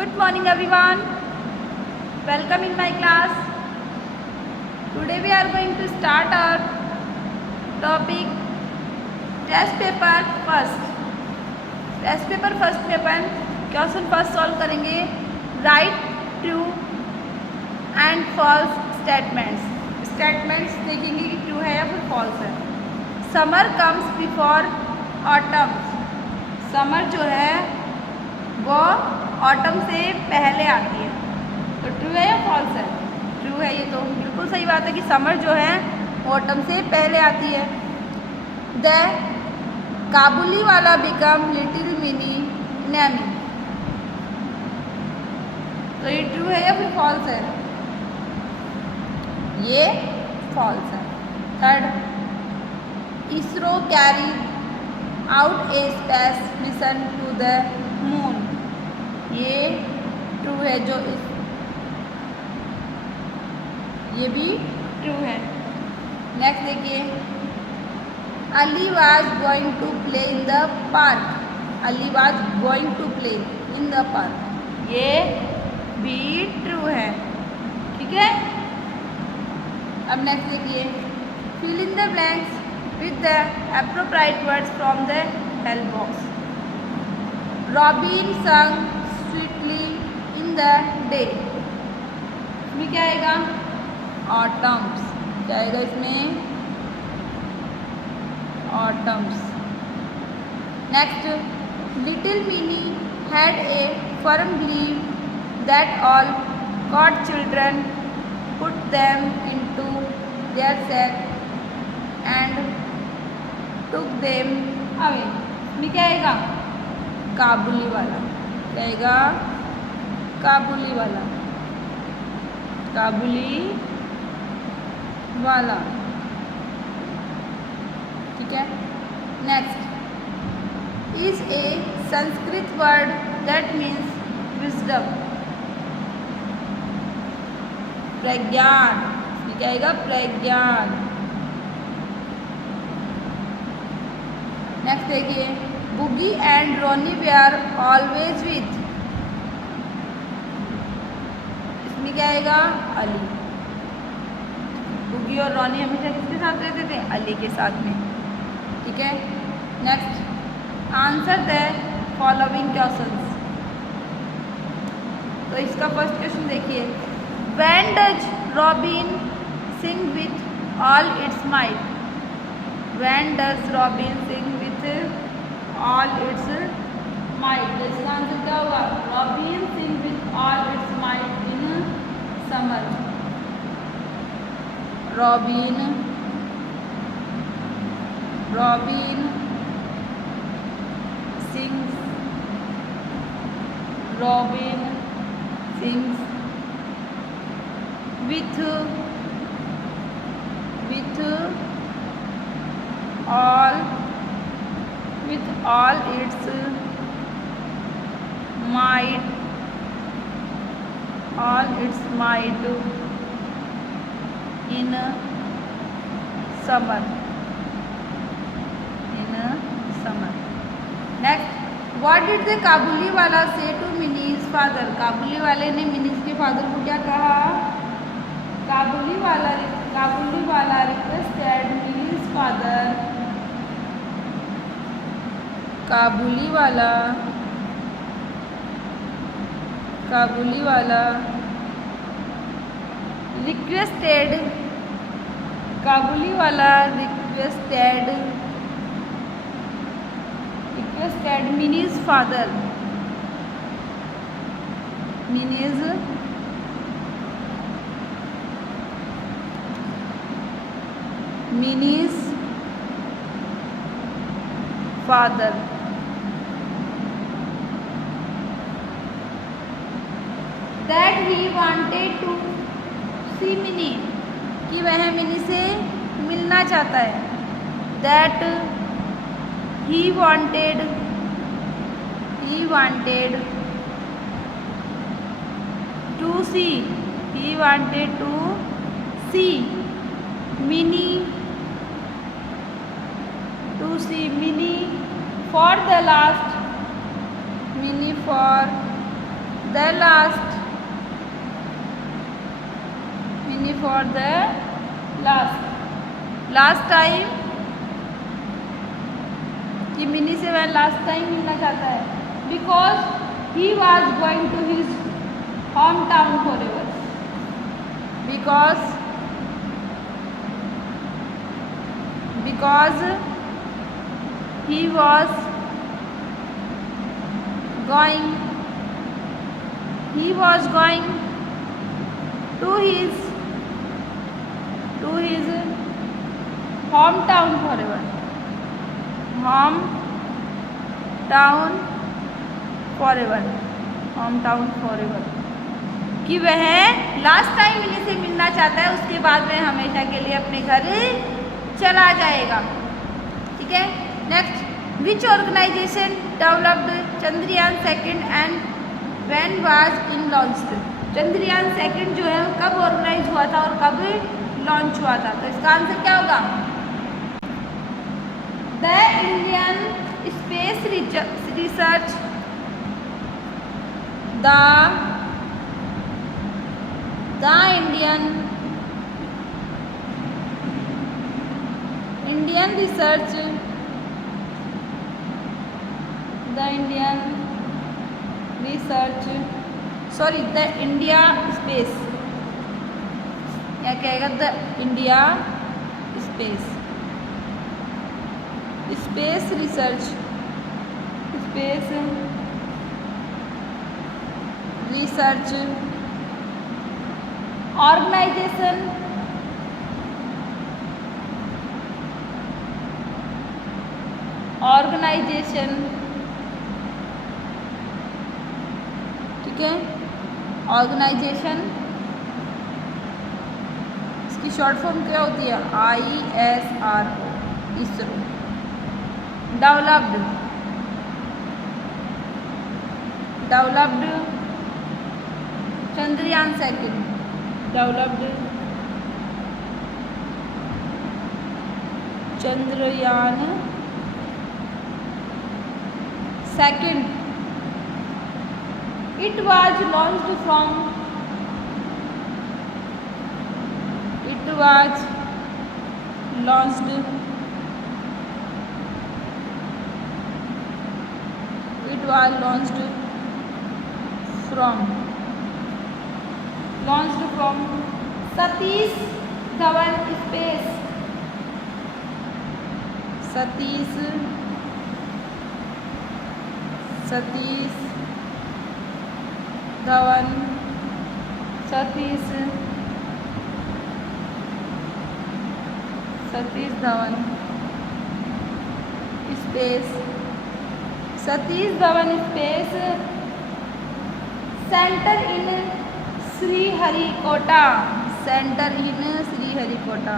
Good morning everyone. Welcome in my class. Today we are going to start our topic test paper first. Test paper first में अपन question first solve करेंगे right true and false statements देखेंगे कि true है या फिर false है। Summer comes before autumn. Summer जो है वो ऑटम से पहले आती है, तो ट्रू है या फॉल्स है? ट्रू है। ये तो बिल्कुल सही बात है कि समर जो है ऑटम से पहले आती है। द काबुली वाला बिकम लिटिल मिनी नैमी। तो ये ट्रू है या फिर फॉल्स है? ये फॉल्स है। Third, ISRO carry out a space mission to the moon. ये ट्रू है। ये भी ट्रू है। नेक्स्ट देखिए, Ali was going to play in the park. Ali was going to play in the park. ये भी ट्रू है। ठीक है। अब नेक्स्ट देखिए, fill in the blanks with the appropriate words from the help box. Robin sang sweetly in the day. इसमें क्या आएगा? Autumns. क्या आएगा इसमें? Autumns. Next, little Minnie had a firm belief that all God children put them into their sack and took them away. इसमें क्या आएगा? काबुली वाला। क्या आएगा? काबुली वाला। काबुली वाला। ठीक है। Next, is a Sanskrit word that means wisdom. Pragyan. इसमें क्या आएगा? प्रज्ञान। नेक्स्ट देखिए, Boogie and Ronnie they are always with. इसमें क्या आएगा? अली। बुगी और रोनी हमेशा किसके साथ रहते थे? अली के साथ में। ठीक है। Next, answer the following questions. तो इसका फर्स्ट क्वेश्चन देखिए, when does robin Singh with all it's might. When does Robin sing with all its might? तो इसका आंसर क्या होगा? Robin sing with all its might in summer. Robin sings with all its might in summer. Next, what did the काबुली वाला say to Minnie's father? काबुली वाले ने minis के father को क्या कहा? काबुली वाला requested Minnie's father. काबुली वाला requested minis father. Minis father that he wanted to see Minnie, कि वह मिनी से मिलना चाहता है। that he wanted to see Minnie for the last. Mini for the last. Last time कि मिनी से वह लास्ट टाइम मिलना चाहता है because he was going to his home town forever. because he was going to his hometown forever. hometown forever कि वह last time mini से मिलना चाहता है, उसके बाद वह हमेशा के लिए अपने घर चला जाएगा. ठीक है. Next, which organisation developed Chandrayaan second and when was in launched. Chandrayaan second जो है कब ऑर्गेनाइज हुआ था और कब लॉन्च हुआ था? तो इसका आंसर क्या होगा? द इंडियन स्पेस रिसर्च द Indian research sorry the India space या कहेगा the India space research organisation. ठीक है. ऑर्गेनाइजेशन इसकी शॉर्ट फॉर्म क्या होती है? ISRO, ISRO. Developed Chandrayaan second. Chandrayaan second. It was launched from Satish Dhawan Space. Satish Dhawan Space. Satish Dhawan Space Center in Sriharikota. Center in Sriharikota.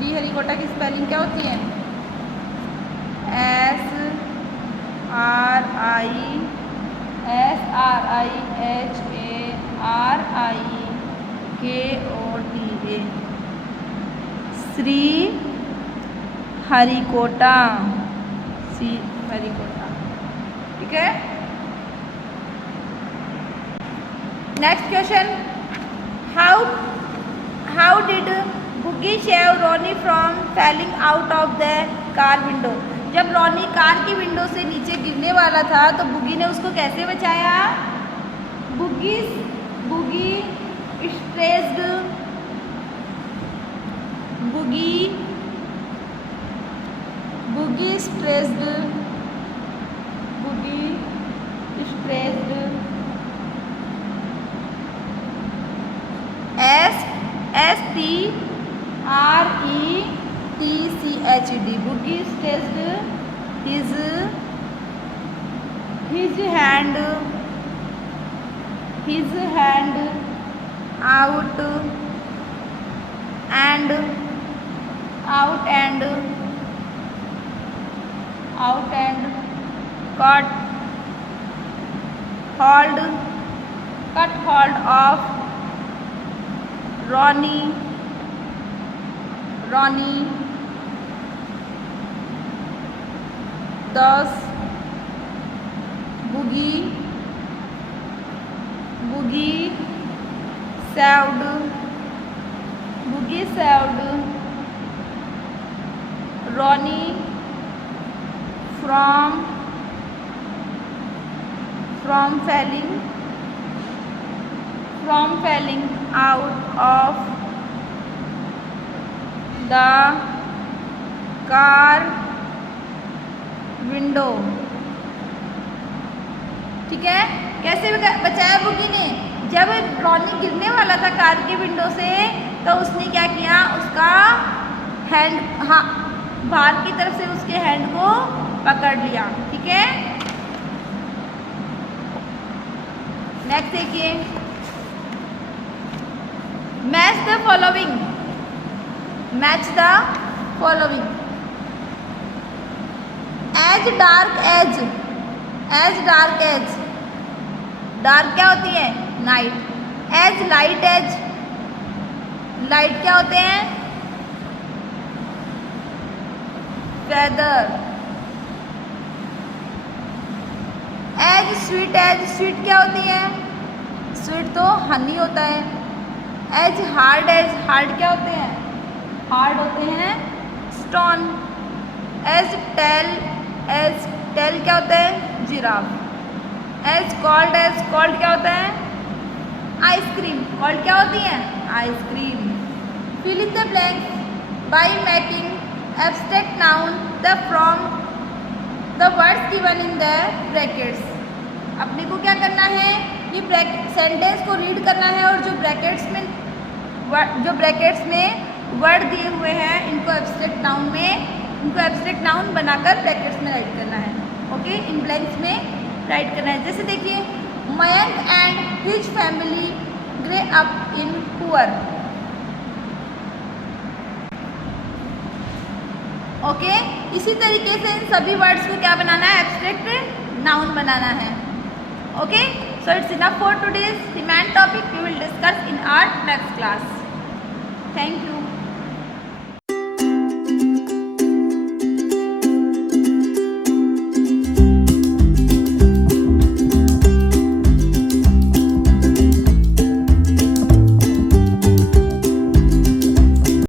Sriharikota की spelling क्या होती है? SRIHARIKOTA. श्रीहरिकोटा. ठीक है. Next question, how did Boogie save Ronnie from falling out of the car window. जब Ronnie car की window से नीचे गिरने वाला था तो बुगी ने उसको कैसे बचाया? बुगी stressed STRETCHD. Boogie stretched his hand out and cut hold of Ronnie Ronnie, 10 Boogie, saved, Ronnie, from falling out of the car window। ठीक है, कैसे बचाया बुगी ने? जब रॉनी गिरने वाला था कार के विंडो से तो उसने क्या किया, उसका हैंड बाहर की तरफ से उसके हैंड को पकड़ लिया। ठीक है, नेक्स्ट देखिए, match the following. Age dark age, dark क्या होती है? नाइट। एज लाइट क्या होते हैं? फेदर। एज स्वीट क्या होती है? स्वीट तो हनी होता है। एज हार्ड क्या होते हैं? हार्ड होते हैं स्टोन। एज टेल क्या होता है? जिराफ। एज कॉल्ड क्या होता है? आइसक्रीम। कॉल्ड क्या होती है? Ice cream. Fill in the blank by making abstract noun from the words given in the brackets. अपने को क्या करना है, ये सेंटेंस को रीड करना है और जो ब्रैकेट्स में वर्ड दिए हुए हैं इनको एब्स्ट्रैक्ट नाउन बनाकर ब्रैकेट्स में राइट करना है। ओके, इन ब्लैंक्स में राइट करना है। जैसे देखिए, Mayank and his family grey up in poor. Okay, इसी तरीके से इन सभी वर्ड्स को क्या बनाना है? एब्स्ट्रैक्ट नाउन बनाना है। Okay, so it's enough for today's remain topic we will discuss in our next class. Thank you.